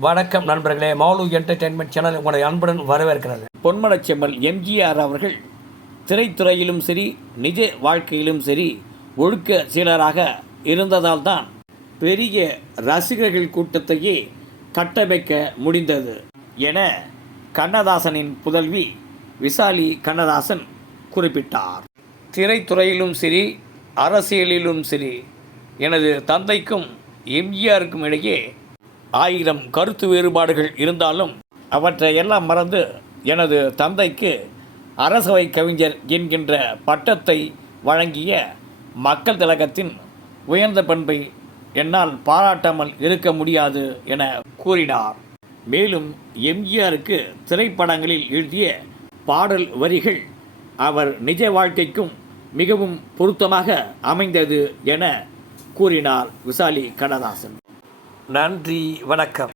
வணக்கம் நண்பர்களே, mall entertainment channel உங்களை அன்புடன் வரவேற்கிறது. பொன்மனச்செம்மல் எம்ஜிஆர் அவர்கள் திரைத்துறையிலும் சரி, நிஜ வாழ்க்கையிலும் சரி ஒழுக்க சீலராக இருந்ததால் தான் பெரிய ரசிகர்கள் கூட்டத்தையே கட்டமைக்க முடிந்தது என கண்ணதாசனின் புதல்வி விசாலி கண்ணதாசன் குறிப்பிட்டார். திரைத்துறையிலும் சரி, அரசியலிலும் சரி, எனது தந்தைக்கும் எம்ஜிஆருக்கும் இடையே 1000 கருத்து வேறுபாடுகள் இருந்தாலும் அவற்றையெல்லாம் மறந்து எனது தந்தைக்கு அரசவை கவிஞர் என்கின்ற பட்டத்தை வழங்கிய மக்கள் திலகத்தின் உயர்ந்த பண்பை என்னால் பாராட்டாமல் இருக்க முடியாது என கூறினார். மேலும் எம்ஜிஆருக்கு திரைப்படங்களில் எழுதிய பாடல் வரிகள் அவர் நிஜ வாழ்க்கைக்கும் மிகவும் பொருத்தமாக அமைந்தது என கூறினார் விசாலி கண்ணதாசன். நன்றி, வணக்கம்.